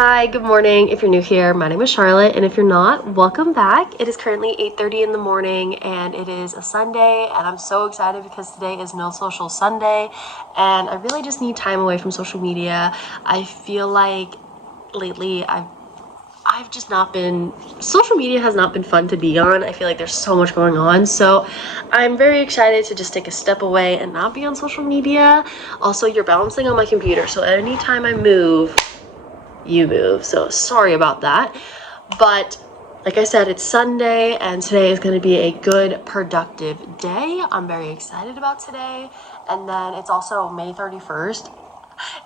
Hi, good morning. If you're new here, my name is Charlotte, and if you're not, welcome back. It is currently 8:30 in the morning, and it is a Sunday, and I'm so excited because today is No Social Sunday, and I really just need time away from social media. I feel like lately I've just not been, social media has not been fun to be on. I feel like there's so much going on, so I'm very excited to just take a step away and not be on social media. Also, you're balancing on my computer, so anytime I move, you move, so sorry about that. But like I said, it's Sunday and today is going to be a good productive day. I'm very excited about today. And then it's also May 31st.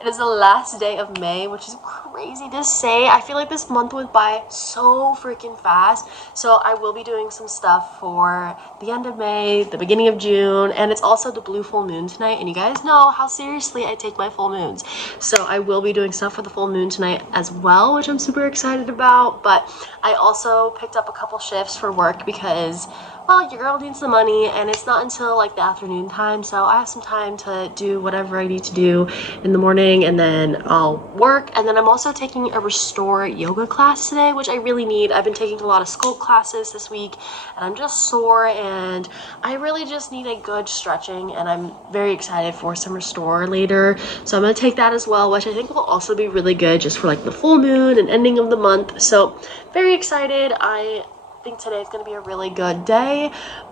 It is the last day of May, which is crazy to say. I feel like this month went by so freaking fast. So I will be doing some stuff for the end of May, the beginning of June, and it's also the blue full moon tonight. And you guys know how seriously I take my full moons. So I will be doing stuff for the full moon tonight as well, which I'm super excited about. But I also picked up a couple shifts for work because, well, your girl needs the money and it's not until like the afternoon time. So I have some time to do whatever I need to do in the morning, and then I'll work. And then I'm also taking a restore yoga class today, which I really need. I've been taking a lot of sculpt classes this week and I'm just sore and I really just need a good stretching, and I'm very excited for some restore later. So I'm going to take that as well, which I think will also be really good just for like the full moon and ending of the month. So very excited. I think today is going to be a really good day.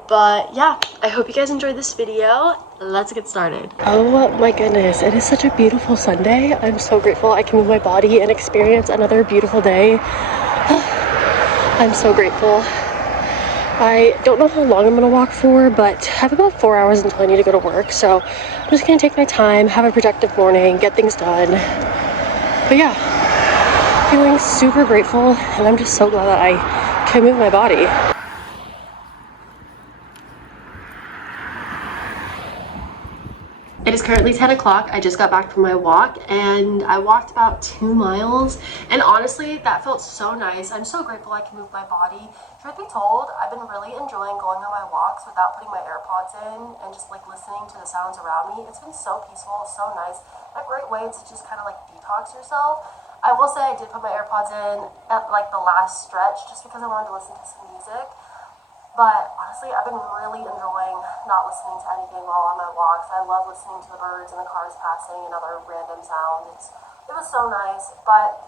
But yeah, I hope you guys enjoyed this video. Let's get started. Oh my goodness, it is such a beautiful Sunday. I'm so grateful I can move my body and experience another beautiful day. I'm so grateful. I don't know how long I'm gonna walk for, but I have about 4 hours until I need to go to work. So I'm just gonna take my time, have a productive morning, get things done. But yeah, feeling super grateful, and I'm just so glad that I can move my body. It is currently 10 o'clock. I just got back from my walk and I walked about 2 miles, and honestly that felt so nice. I'm so grateful I can move my body. Truth be told, I've been really enjoying going on my walks without putting my AirPods in and just like listening to the sounds around me. It's been so peaceful, so nice. A great way to just kind of like detox yourself. I will say I did put my AirPods in at like the last stretch just because I wanted to listen to some music. But honestly, I've been really enjoying not listening to anything while on my walks. I love listening to the birds and the cars passing and other random sounds. It was so nice, but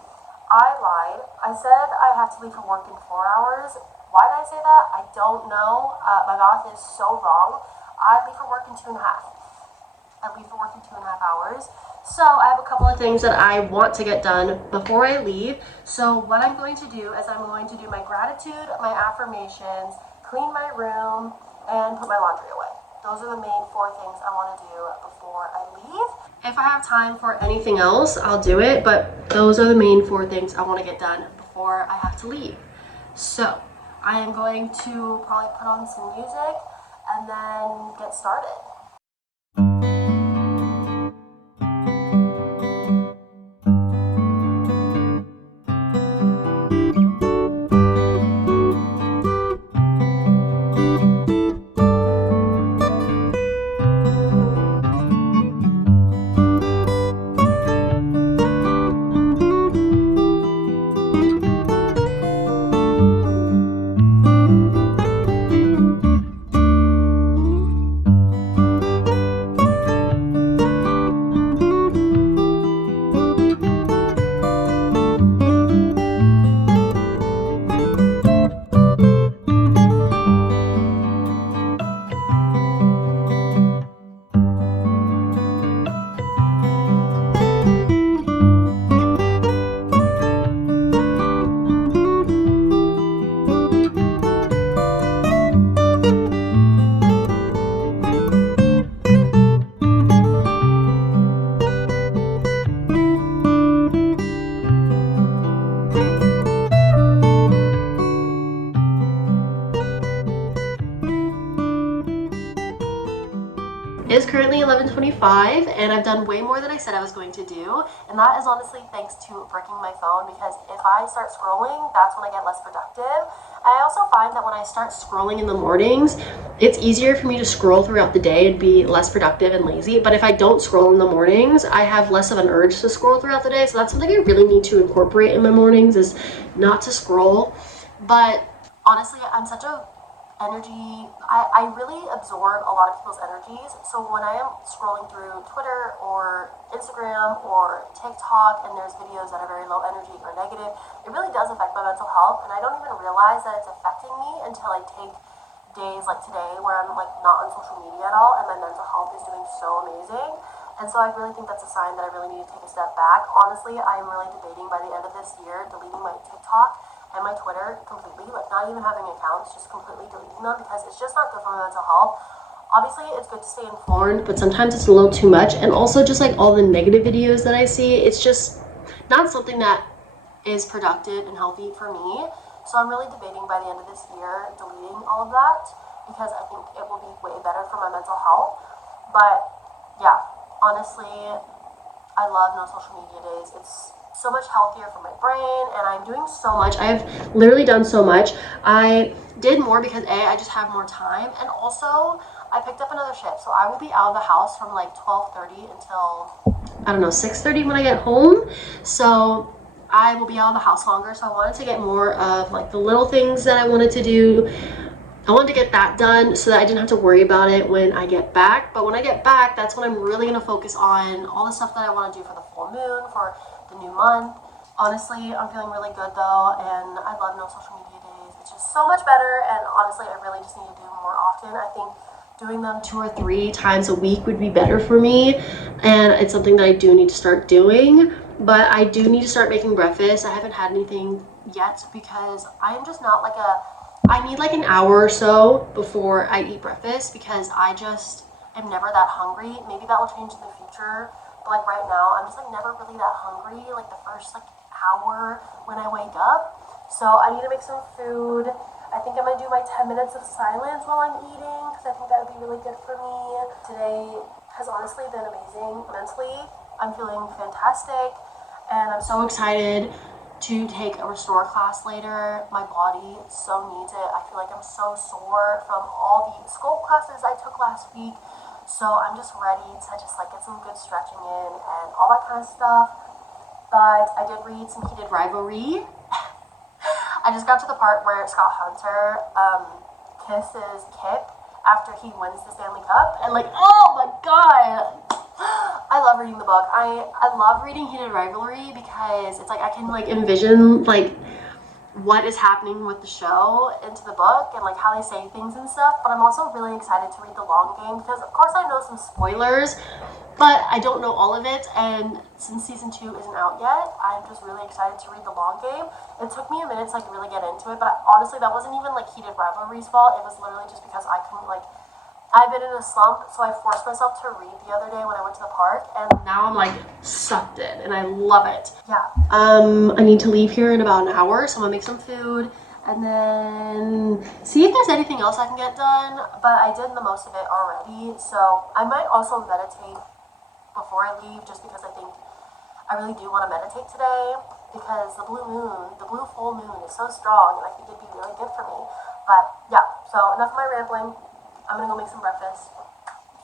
I lied. I said I have to leave for work in 4 hours. Why did I say that? I don't know. My math is so wrong. I leave for work in 2.5. I leave for work in 2.5 hours. So I have a couple of things that I want to get done before I leave. So what I'm going to do is I'm going to do my gratitude, my affirmations, clean my room, and put my laundry away. Those are the main 4 things I want to do before I leave. If I have time for anything else, I'll do it, but those are the main 4 things I want to get done before I have to leave. So I am going to probably put on some music and then get started. It is currently 11:25 and I've done way more than I said I was going to do, and that is honestly thanks to breaking my phone, because if I start scrolling, that's when I get less productive. I also find that when I start scrolling in the mornings, it's easier for me to scroll throughout the day and be less productive and lazy. But if I don't scroll in the mornings, I have less of an urge to scroll throughout the day. So that's something I really need to incorporate in my mornings, is not to scroll. But honestly, I'm such a energy, I really absorb a lot of people's energies. So when I am scrolling through Twitter or Instagram or TikTok and there's videos that are very low energy or negative, it really does affect my mental health, and I don't even realize that it's affecting me until I take days like today where I'm like not on social media at all and my mental health is doing so amazing. And so I really think that's a sign that I really need to take a step back. Honestly, I'm really debating by the end of this year deleting my TikTok and my Twitter completely, like not even having accounts, just completely deleting them, because it's just not good for my mental health. Obviously, it's good to stay informed, but sometimes it's a little too much. And also just like all the negative videos that I see, it's just not something that is productive and healthy for me. So I'm really debating by the end of this year deleting all of that, because I think it will be way better for my mental health. But yeah, honestly, I love no social media days. It's so much healthier for my brain, and I'm doing so much. I've literally done so much. I did more because I just have more time, and also I picked up another shift, so I will be out of the house from like 12:30 until, I don't know, 6:30 when I get home. So I will be out of the house longer. So I wanted to get more of like the little things that I wanted to do. I wanted to get that done so that I didn't have to worry about it when I get back. But when I get back, that's when I'm really going to focus on all the stuff that I want to do for the full moon, for the new month. Honestly, I'm feeling really good though, and I love no social media days. It's just so much better, and honestly, I really just need to do them more often. I think doing them 2 or 3 times a week would be better for me, and it's something that I do need to start doing. But I do need to start making breakfast. I haven't had anything yet because I am just not like I need like an hour or so before I eat breakfast, because I just am never that hungry. Maybe that will change in the future, but like right now, I'm just like never really that hungry, like the first like hour when I wake up. So I need to make some food. I think I'm gonna do my 10 minutes of silence while I'm eating, because I think that would be really good for me. Today has honestly been amazing. Mentally, I'm feeling fantastic, and I'm so excited to take a restore class later. My body so needs it. I feel like I'm so sore from all the sculpt classes I took last week. So I'm just ready to just like get some good stretching in and all that kind of stuff. But I did read some Heated Rivalry. I just got to the part where Scott Hunter kisses Kip after he wins the Stanley Cup, and like, oh my god, I love reading the book. I love reading Heated Rivalry because it's like I can like envision like what is happening with the show into the book and like how they say things and stuff. But I'm also really excited to read The Long Game, because of course I know some spoilers, but I don't know all of it. And since season 2 isn't out yet, I'm just really excited to read The Long Game. It took me a minute to like really get into it, but honestly, that wasn't even like Heated Rivalry's fault. It was literally just because I couldn't like, I've been in a slump, so I forced myself to read the other day when I went to the park, and now I'm like sucked in, and I love it. Yeah. I need to leave here in about an hour, so I'm gonna make some food and then see if there's anything else I can get done. But I did the most of it already, so I might also meditate before I leave, just because I think I really do want to meditate today, because the blue full moon is so strong, and I think it'd be really good for me. But yeah, so enough of my rambling. I'm gonna go make some breakfast.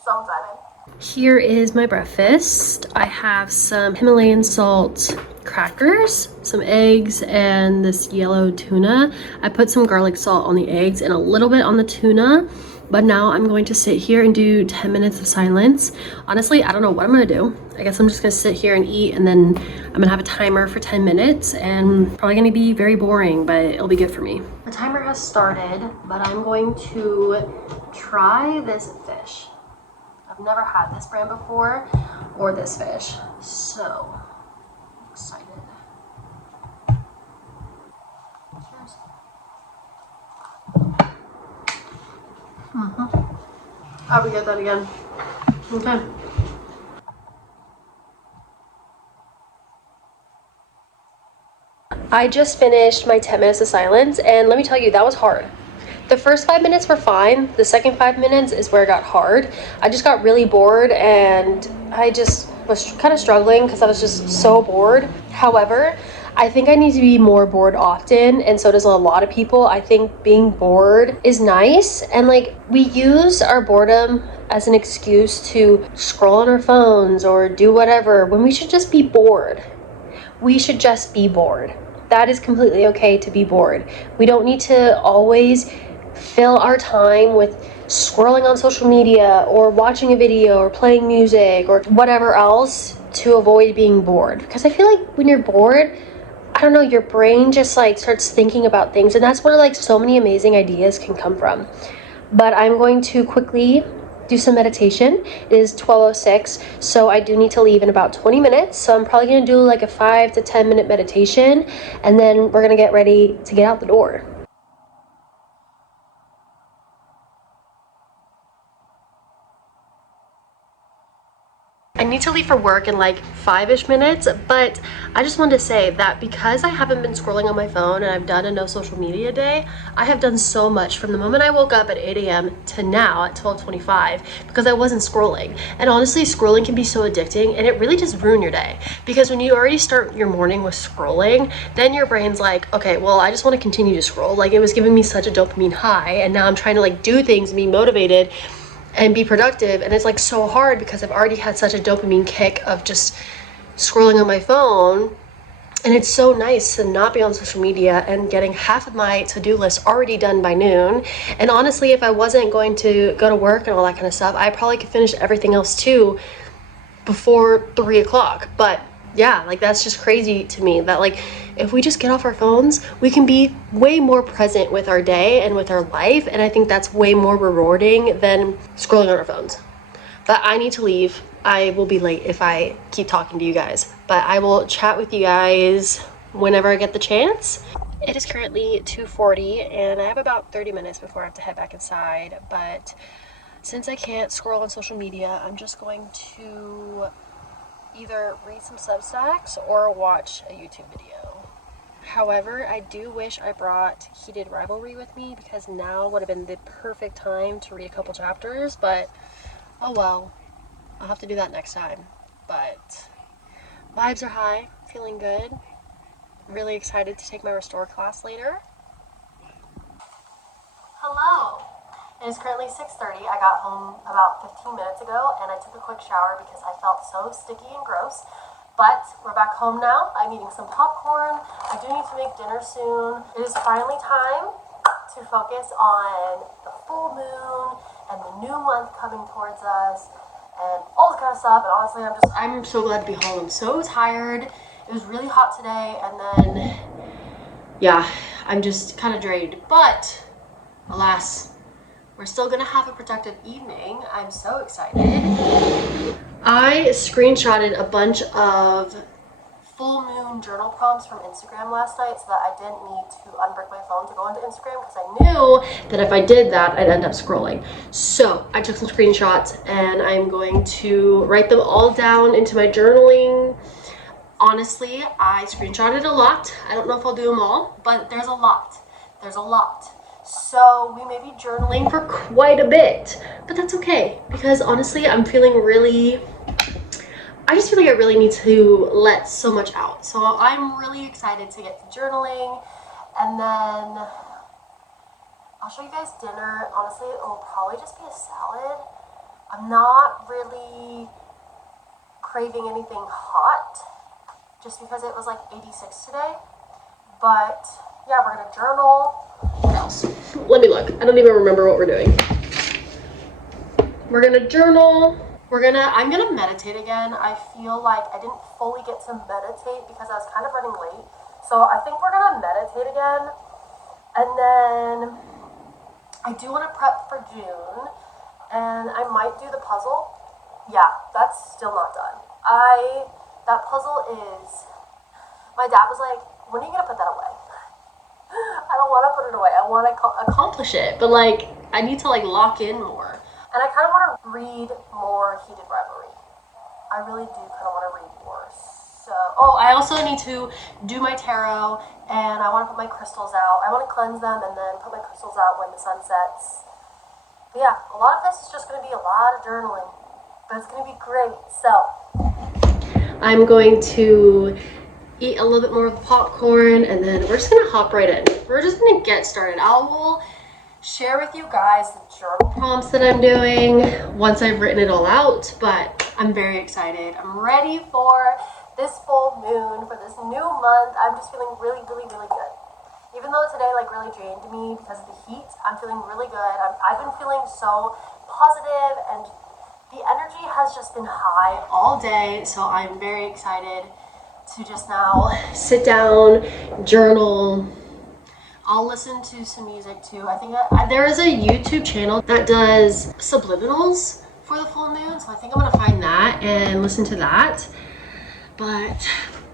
So excited. Here is my breakfast. I have some Himalayan salt crackers, some eggs, and this yellow tuna. I put some garlic salt on the eggs and a little bit on the tuna. But now I'm going to sit here and do 10 minutes of silence. Honestly, I don't know what I'm gonna do. I guess I'm just gonna sit here and eat, and then I'm gonna have a timer for 10 minutes, and probably gonna be very boring, but it'll be good for me. The timer has started, but I'm going to try this fish. I've never had this brand before, or this fish, so excited. Cheers. I would get that again. Okay. I just finished my 10 minutes of silence, and let me tell you, that was hard. The first 5 minutes were fine. The second 5 minutes is where it got hard. I just got really bored and I just was kind of struggling because I was just so bored. However, I think I need to be more bored often, and so does a lot of people. I think being bored is nice, and like we use our boredom as an excuse to scroll on our phones or do whatever when we should just be bored. We should just be bored. That is completely okay to be bored. We don't need to always fill our time with scrolling on social media or watching a video or playing music or whatever else to avoid being bored. Because I feel like when you're bored, I don't know, your brain just like starts thinking about things, and that's where like so many amazing ideas can come from. But I'm going to quickly do some meditation. It is 12:06, so I do need to leave in about 20 minutes. So I'm probably going to do like a 5 to 10 minute meditation, and then we're going to get ready to get out the door. I need to leave for work in like 5-ish minutes, but I just wanted to say that because I haven't been scrolling on my phone and I've done a no social media day, I have done so much from the moment I woke up at 8 a.m. to now at 12:25 because I wasn't scrolling. And honestly, scrolling can be so addicting and it really just ruins your day, because when you already start your morning with scrolling, then your brain's like, okay, well, I just want to continue to scroll. Like, it was giving me such a dopamine high, and now I'm trying to like do things and be motivated and be productive, and it's like so hard because I've already had such a dopamine kick of just scrolling on my phone. And it's so nice to not be on social media and getting half of my to-do list already done by noon. And honestly, if I wasn't going to go to work and all that kind of stuff, I probably could finish everything else too before 3 o'clock. But yeah, like that's just crazy to me that like if we just get off our phones, we can be way more present with our day and with our life, and I think that's way more rewarding than scrolling on our phones. But I need to leave. I will be late if I keep talking to you guys, but I will chat with you guys whenever I get the chance. It is currently 2:40 and I have about 30 minutes before I have to head back inside, but since I can't scroll on social media, I'm just going to either read some Substacks or watch a YouTube video. However, I do wish I brought Heated Rivalry with me, because now would have been the perfect time to read a couple chapters, but oh well, I'll have to do that next time. But vibes are high, feeling good, really excited to take my Restore class later. Hello! It is currently 6:30. I got home about 15 minutes ago and I took a quick shower because I felt so sticky and gross. But we're back home now. I'm eating some popcorn. I do need to make dinner soon. It is finally time to focus on the full moon and the new month coming towards us and all this kind of stuff. And honestly, I'm so glad to be home. I'm so tired. It was really hot today, and then yeah, I'm just kind of drained. But alas, we're still gonna have a productive evening. I'm so excited. I screenshotted a bunch of full moon journal prompts from Instagram last night so that I didn't need to unbrick my phone to go onto Instagram, because I knew that if I did that, I'd end up scrolling. So I took some screenshots and I'm going to write them all down into my journaling. Honestly, I screenshotted a lot. I don't know if I'll do them all, but there's a lot. There's a lot. So we may be journaling for quite a bit, but that's okay, because honestly, I just feel like I really need to let so much out. So I'm really excited to get to journaling, and then I'll show you guys dinner. Honestly, it will probably just be a salad. I'm not really craving anything hot, just because it was like 86 today. But yeah, we're gonna journal. What else? Let me look. I don't even remember what we're doing. We're gonna journal. I'm gonna meditate again. I feel like I didn't fully get to meditate because I was kind of running late. So I think we're gonna meditate again. And then I do want to prep for June, and I might do the puzzle. Yeah, that's still not done. That puzzle is, my dad was like, when are you gonna put that away? I don't want to put it away. I want to accomplish it, but like I need to like lock in more. And I kind of want to read more Heated Rivalry. I really do kind of want to read more. So, oh, I also need to do my tarot, and I want to put my crystals out. I want to cleanse them and then put my crystals out when the sun sets. But yeah, a lot of this is just going to be a lot of journaling, but it's going to be great. So I'm going to eat a little bit more of the popcorn, and then we're just going to hop right in. We're just going to get started. I will share with you guys the journal prompts that I'm doing once I've written it all out, but I'm very excited. I'm ready for this full moon, for this new month. I'm just feeling really, really, really good. Even though today really drained me because of the heat, I'm feeling really good. I've been feeling so positive, and the energy has just been high all day, so I'm very excited to just now sit down, journal. I'll listen to some music too. I think there is a YouTube channel that does subliminals for the full moon, so I think I'm gonna find that and listen to that. But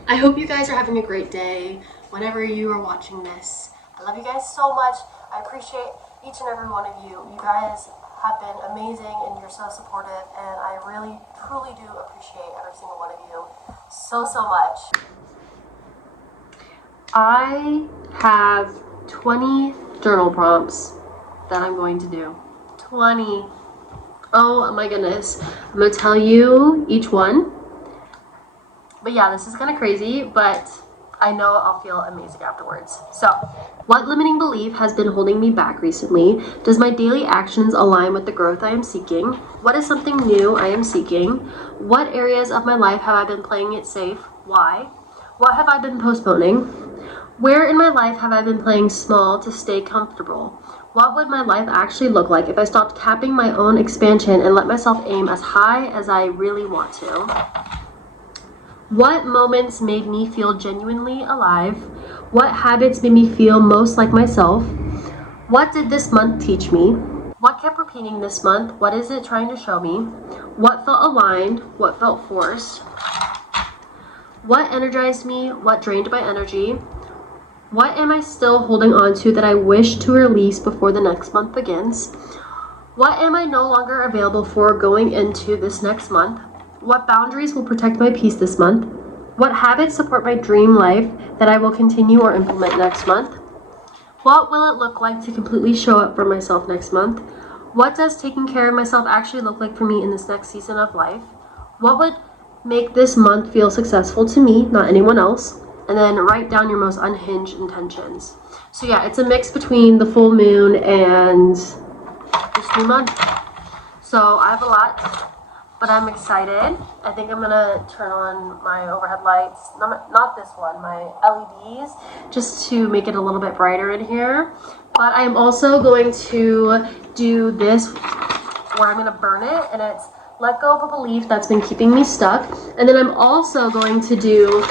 I hope you guys are having a great day whenever you are watching this. I love you guys so much. I appreciate each and every one of you. You guys have been amazing, and you're so supportive, and I really, truly do appreciate every single one of you so, so much. I have 20 journal prompts that I'm going to do. 20. Oh my goodness. I'm going to tell you each one. But yeah, this is kind of crazy, but I know I'll feel amazing afterwards. So, what limiting belief has been holding me back recently? Does my daily actions align with the growth I am seeking? What is something new I am seeking? What areas of my life have I been playing it safe? Why? What have I been postponing? Where in my life have I been playing small to stay comfortable? What would my life actually look like if I stopped capping my own expansion and let myself aim as high as I really want to? What moments made me feel genuinely alive? What habits made me feel most like myself? What did this month teach me? What kept repeating this month? What is it trying to show me? What felt aligned? What felt forced? What energized me? What drained my energy? What am I still holding on to that I wish to release before the next month begins? What am I no longer available for going into this next month? What boundaries will protect my peace this month? What habits support my dream life that I will continue or implement next month? What will it look like to completely show up for myself next month? What does taking care of myself actually look like for me in this next season of life? What would make this month feel successful to me, not anyone else? And then write down your most unhinged intentions. So yeah, it's a mix between the full moon and this new month. So I have a lot, but I'm excited. I think I'm gonna turn on my overhead lights, not this one, my LEDs, just to make it a little bit brighter in here. But I'm also going to do this where I'm gonna burn it, and it's let go of a belief that's been keeping me stuck. And then I'm also going to do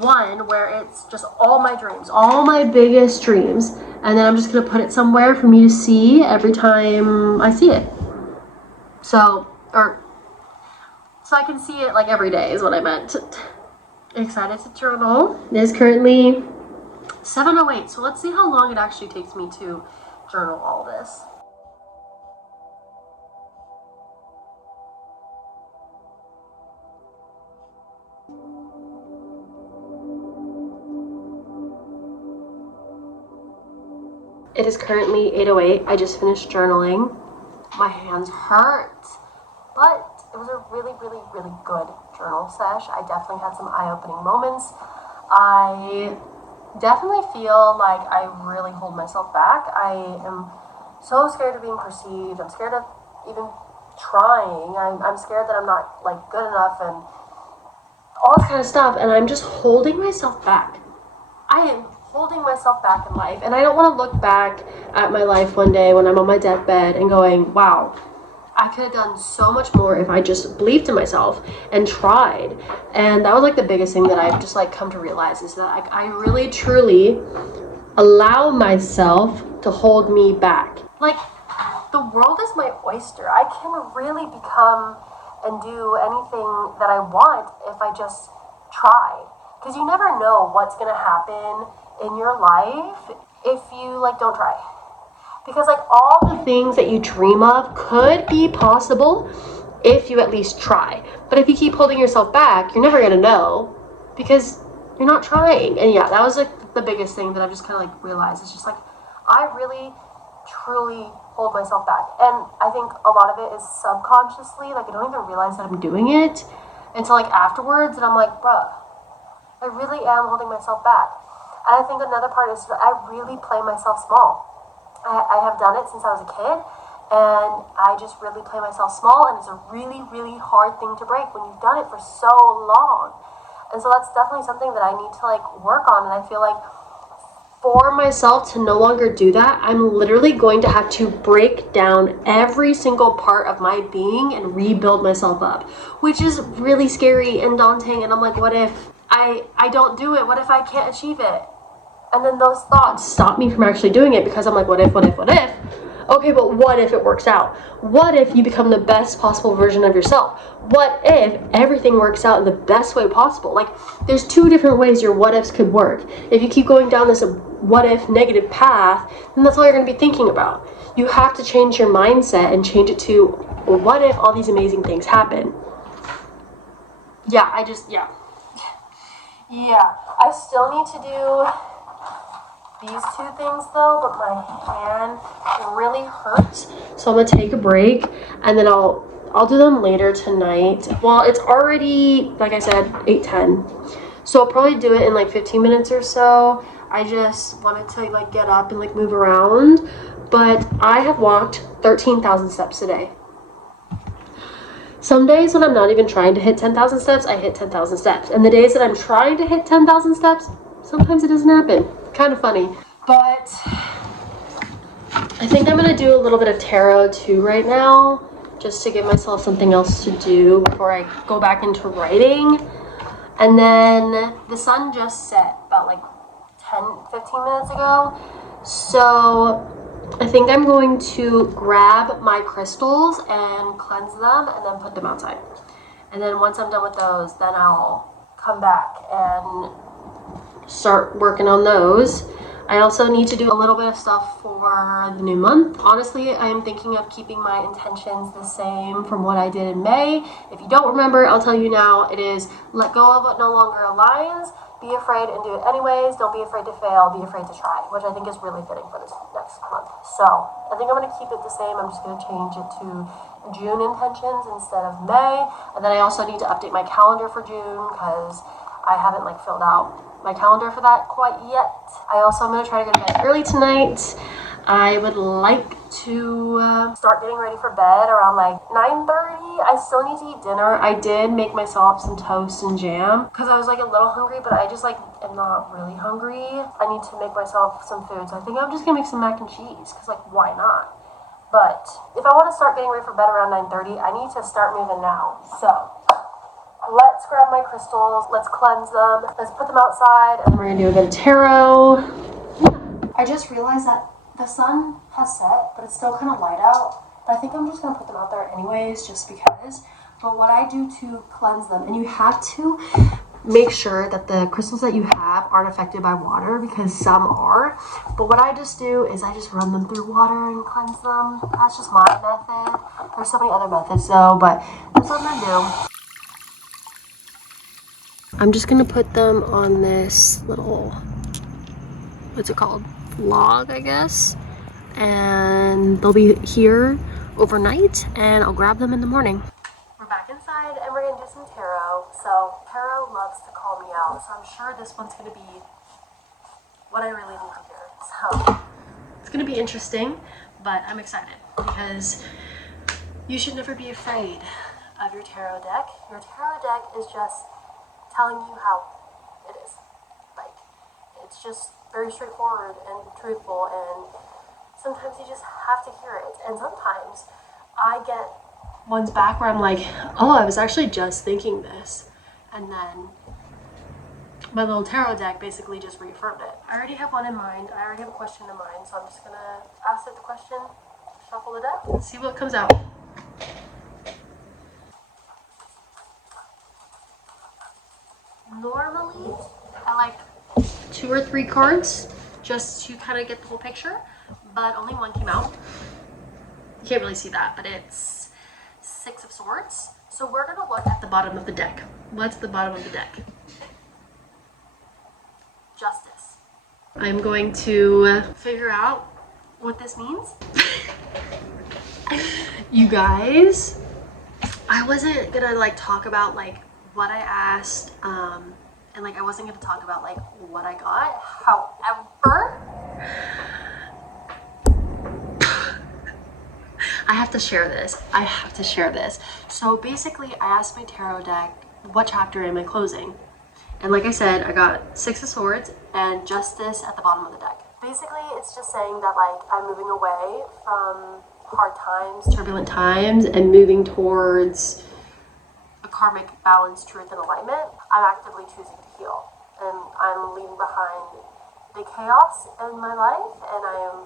one where it's just all my dreams, all my biggest dreams, and then I'm just gonna put it somewhere for me to see every time I see it. So I can see it every day is what I meant. Excited to journal. It is currently 7:08, so let's see how long it actually takes me to journal all this. It is currently 8:08. I just finished journaling. My hands hurt, but it was a really, really, really good journal sesh. I definitely had some eye-opening moments. I definitely feel like I really hold myself back. I am so scared of being perceived. I'm scared of even trying. I'm scared that I'm not good enough and all this kind of stuff, and I'm just holding myself back. I am holding myself back in life, and I don't want to look back at my life one day when I'm on my deathbed and going, wow, I could have done so much more if I just believed in myself and tried. And that was the biggest thing that I've just come to realize is that I really truly allow myself to hold me back. The world is my oyster. I can really become and do anything that I want if I just try. Because you never know what's going to happen in your life if you don't try. Because all the things that you dream of could be possible if you at least try. But if you keep holding yourself back, you're never going to know. because you're not trying. And yeah, that was like the biggest thing that I just kind of like realized. It's just like, I really truly hold myself back. And I think a lot of it is subconsciously, like I don't even realize that I'm doing it until like afterwards, and I'm like, bruh, I really am holding myself back. And I think another part is that I really play myself small. I have done it since I was a kid, and I just really play myself small, and it's a really, really hard thing to break when you've done it for so long. And so that's definitely something that I need to like work on, and I feel like for myself to no longer do that, I'm literally going to have to break down every single part of my being and rebuild myself up, which is really scary and daunting. And I'm like, what if I don't do it? What if I can't achieve it? And then those thoughts stop me from actually doing it, because I'm like, what if? Okay, but what if it works out? What if you become the best possible version of yourself? What if everything works out in the best way possible? Like, there's two different ways your what ifs could work. If you keep going down this what if negative path, then that's all you're going to be thinking about. You have to change your mindset and change it to, well, what if all these amazing things happen? Yeah, I still need to do these two things though, but my hand really hurts, so I'm gonna take a break, and then I'll do them later tonight. Well, it's already, like I said, 8:10, so I'll probably do it in like 15 minutes or so. I just wanted to like get up and like move around, but I have walked 13,000 steps today. Some days when I'm not even trying to hit 10,000 steps, I hit 10,000 steps. And the days that I'm trying to hit 10,000 steps, sometimes it doesn't happen. Kind of funny. But I think I'm going to do a little bit of tarot too right now, just to give myself something else to do before I go back into writing. And then the sun just set about like 10-15 minutes ago. So I think I'm going to grab my crystals and cleanse them and then put them outside. And then once I'm done with those, then I'll come back and start working on those. I also need to do a little bit of stuff for the new month. Honestly, I am thinking of keeping my intentions the same from what I did in May. If you don't remember, I'll tell you now. It is let go of what no longer aligns, be afraid and do it anyways, don't be afraid to fail, be afraid to try, which I think is really fitting for this next month. So I think I'm going to keep it the same. I'm just going to change it to June intentions instead of May. And then I also need to update my calendar for June, because I haven't like filled out my calendar for that quite yet. I also am going to try to go to bed early tonight. I would like to start getting ready for bed around like 9:30. I still need to eat dinner. I did make myself some toast and jam because I was like a little hungry, but I just like am not really hungry. I need to make myself some food, so I think I'm just gonna make some mac and cheese, because like, why not? But if I want to start getting ready for bed around 9:30, I need to start moving now. So let's grab my crystals, let's cleanse them, let's put them outside, and we're gonna do a bit of tarot. Yeah. I just realized that the sun has set, but it's still kind of light out. But I think I'm just gonna put them out there anyways, just because. But what I do to cleanse them, and you have to make sure that the crystals that you have aren't affected by water, because some are. But what I just do is I just run them through water and cleanse them. That's just my method. There's so many other methods though, but that's what I'm gonna do. I'm just gonna put them on this little, what's it called? Log, I guess. And they'll be here overnight, and I'll grab them in the morning. We're back inside and we're gonna do some tarot. So tarot loves to call me out, so I'm sure this one's gonna be what I really need to hear. So it's gonna be interesting, but I'm excited because you should never be afraid of your tarot deck. Your tarot deck is just telling you how it is. Like, it's just very straightforward and truthful, and sometimes you just have to hear it. And sometimes I get ones back where I'm like, oh, I was actually just thinking this, and then my little tarot deck basically just reaffirmed it. I already have one in mind. I already have a question in mind, so I'm just gonna ask it the question, shuffle the deck, and see what comes out. Normally, I like 2 or 3 cards just to kind of get the whole picture, but only one came out. You can't really see that, but it's 6 of Swords. So we're gonna look at the bottom of the deck. What's the bottom of the deck? I'm going to figure out what this means. You guys, I wasn't gonna like talk about like what I asked, and like I wasn't gonna talk about like what I got. However, I have to share this. I have to share this. So basically, I asked my tarot deck, what chapter am I closing? And like I said, I got Six of Swords and Justice at the bottom of the deck. Basically, it's just saying that like I'm moving away from hard times, turbulent times, and moving towards a karmic balance, truth, and alignment. I'm actively choosing to heal, and I'm leaving behind the chaos in my life, and I am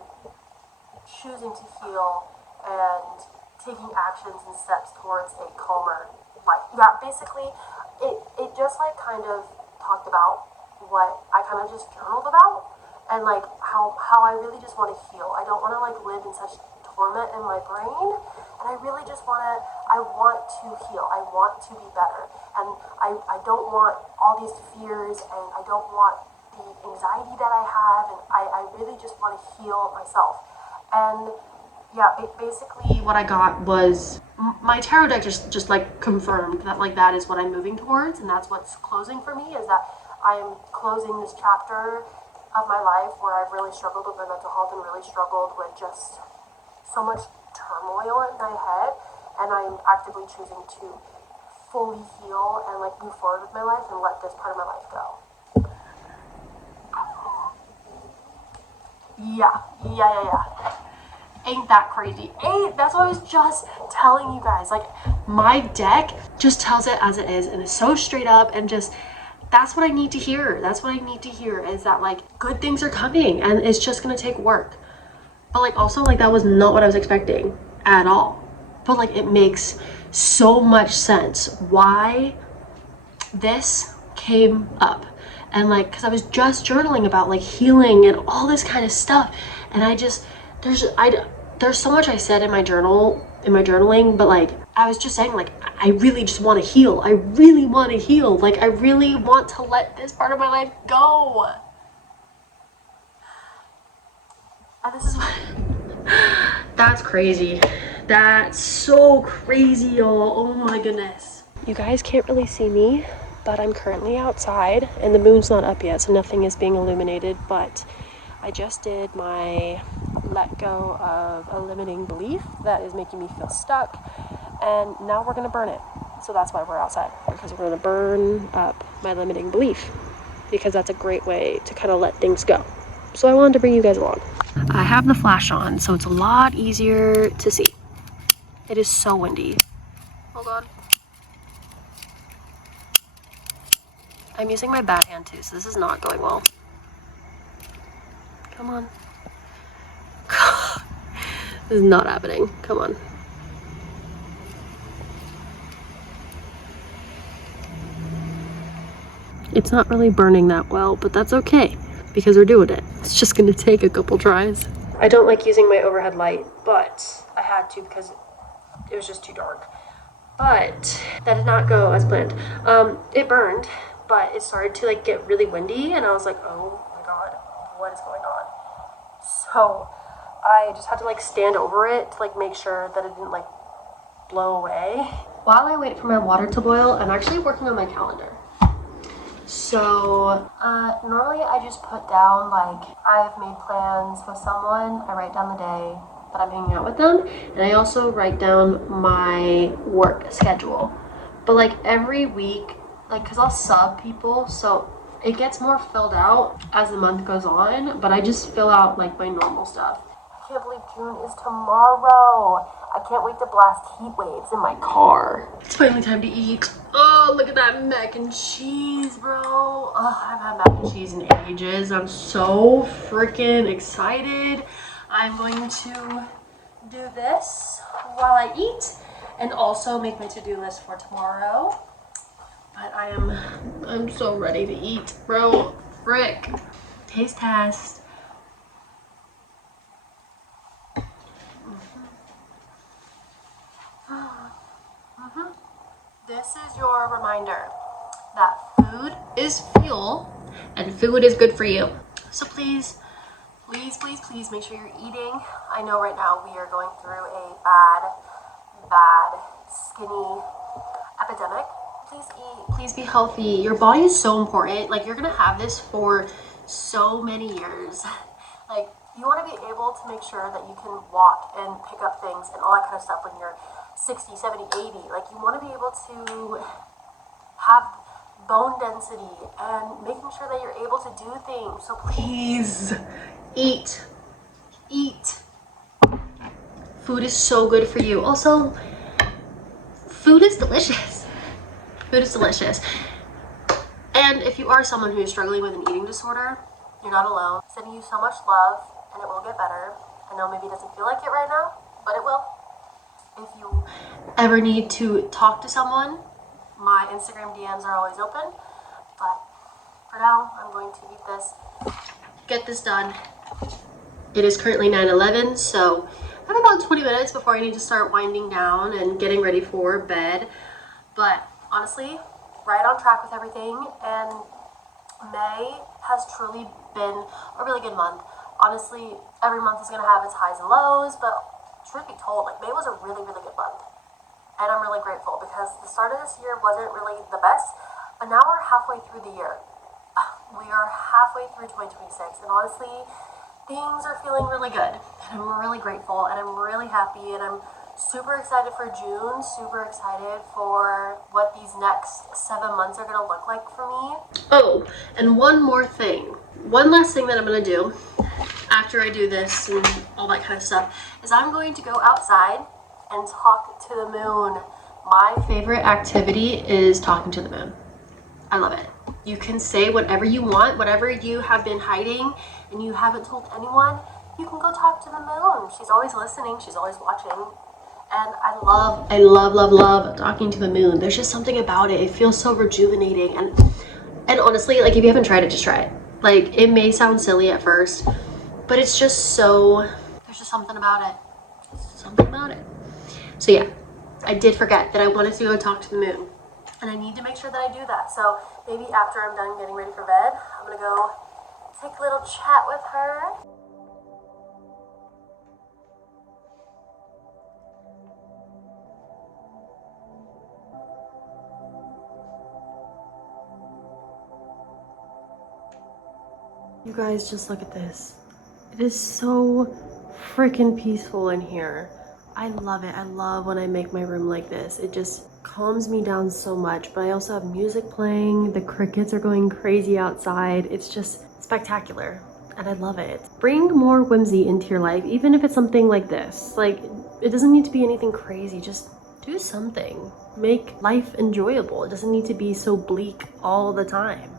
choosing to heal and taking actions and steps towards a calmer life. Yeah, basically, it just like kind of talked about what I kind of just journaled about, and like how I really just want to heal. I don't want to like live in such torment in my brain, and I really just want to heal. I want to be better, and I don't want all these fears, and I don't want the anxiety that I have, and I really just want to heal myself. And yeah, basically what I got was my tarot deck just like confirmed that like that is what I'm moving towards, and that's what's closing for me, is that I'm closing this chapter of my life where I've really struggled with my mental health and really struggled with just so much turmoil in my head, and I'm actively choosing to fully heal and like move forward with my life and let this part of my life go. Yeah. Ain't that crazy? That's what I was just telling you guys. Like, my deck just tells it as it is, and it's so straight up, and just that's what I need to hear. That's what I need to hear, is that like good things are coming, and it's just gonna take work. But like also like that was not what I was expecting at all. But like it makes so much sense why this came up. And like, because I was just journaling about like healing and all this kind of stuff, and I just there's so much I said in my journaling, but like I was just saying like I really just want to heal. I really want to heal. Like I really want to let this part of my life go. And this is what that's crazy. That's so crazy, y'all. Oh my goodness. You guys can't really see me, but I'm currently outside, and the moon's not up yet, so nothing is being illuminated, but I just did my let go of a limiting belief that is making me feel stuck, and now we're gonna burn it. So that's why we're outside, because we're gonna burn up my limiting belief, because that's a great way to kind of let things go. So I wanted to bring you guys along. I have the flash on, so it's a lot easier to see. It is so windy. Hold on. I'm using my bad hand too, so this is not going well. Come on. This is not happening. Come on. It's not really burning that well, but that's okay, because we're doing it. It's just gonna take a couple tries. I don't like using my overhead light, but I had to because it was just too dark. But that did not go as planned. It burned, but it started to like get really windy, and I was like, oh my god, what is going on? So I just had to like stand over it to like make sure that it didn't like blow away. While I wait for my water to boil, I'm actually working on my calendar. So normally I just put down like I've made plans with someone. I write down the day that I'm hanging out with them, and I also write down my work schedule. But like every week, like because I'll sub people, so it gets more filled out as the month goes on, but I just fill out like my normal stuff. I can't believe June is tomorrow. I can't wait to blast heat waves in my car. It's finally time to eat. Oh, look at that mac and cheese, bro. Oh, I haven't had mac and cheese in ages. I'm so freaking excited. I'm going to do this while I eat and also make my to-do list for tomorrow. But I'm so ready to eat, bro. Frick. Taste test. This is your reminder that food is fuel and food is good for you. So please, please make sure you're eating. I know right now we are going through a bad skinny epidemic. Please eat, please be healthy. Your body is so important. Like, you're gonna have this for so many years. Like, you want to be able to make sure that you can walk and pick up things and all that kind of stuff when you're 60, 70, 80. Like, you want to be able to have bone density and making sure that you're able to do things. So please eat. Food is so good for you. Also, food is delicious. Food is delicious. And if you are someone who is struggling with an eating disorder, you're not alone. I'm sending you so much love, and it will get better. I know maybe it doesn't feel like it right now, but it will. If you ever need to talk to someone, my Instagram DMs are always open. But for now, I'm going to eat this, get this done. It is currently 9:11, so I have about 20 minutes before I need to start winding down and getting ready for bed. But honestly, right on track with everything, and May has truly been a really good month. Honestly, every month is going to have its highs and lows, but truth be told, like, May was a really good month. And I'm really grateful because the start of this year wasn't really the best, but now we're halfway through the year. We are halfway through 2026, and honestly, things are feeling really good. And I'm really grateful, and I'm really happy, and I'm super excited for June, super excited for what these next 7 months are going to look like for me. Oh, and one more thing. One last thing that I'm going to do after I do this and all that kind of stuff is I'm going to go outside and talk to the moon. My favorite activity is talking to the moon. I love it. You can say whatever you want, whatever you have been hiding and you haven't told anyone, you can go talk to the moon. She's always listening, she's always watching. And I love talking to the moon. There's just something about it. It feels so rejuvenating. And honestly, like, if you haven't tried it, just try it. Like, it may sound silly at first, but it's just so, there's just something about it. So yeah, I did forget that I wanted to go talk to the moon. And I need to make sure that I do that. So maybe after I'm done getting ready for bed, I'm gonna go take a little chat with her. You guys, just look at this. It is so freaking peaceful in here. I love it. I love when I make my room like this. It just calms me down so much. But I also have music playing. The crickets are going crazy outside. It's just spectacular. And I love it. Bring more whimsy into your life, even if it's something like this. Like, it doesn't need to be anything crazy. Just do something. Make life enjoyable. It doesn't need to be so bleak all the time.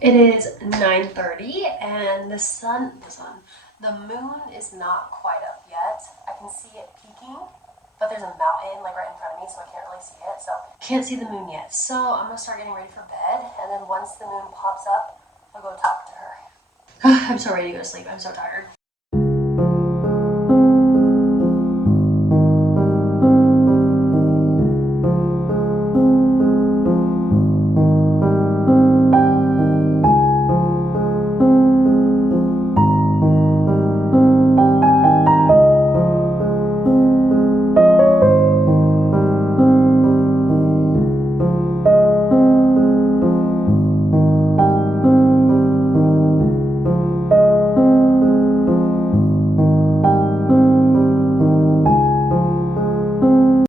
It is 9:30 and the moon is not quite up yet. I can see it peeking, but there's a mountain like right in front of me, so I can't really see it. So can't see the moon yet. So I'm gonna start getting ready for bed, and then once the moon pops up, I'll go talk to her. I'm so ready to go to sleep. I'm so tired.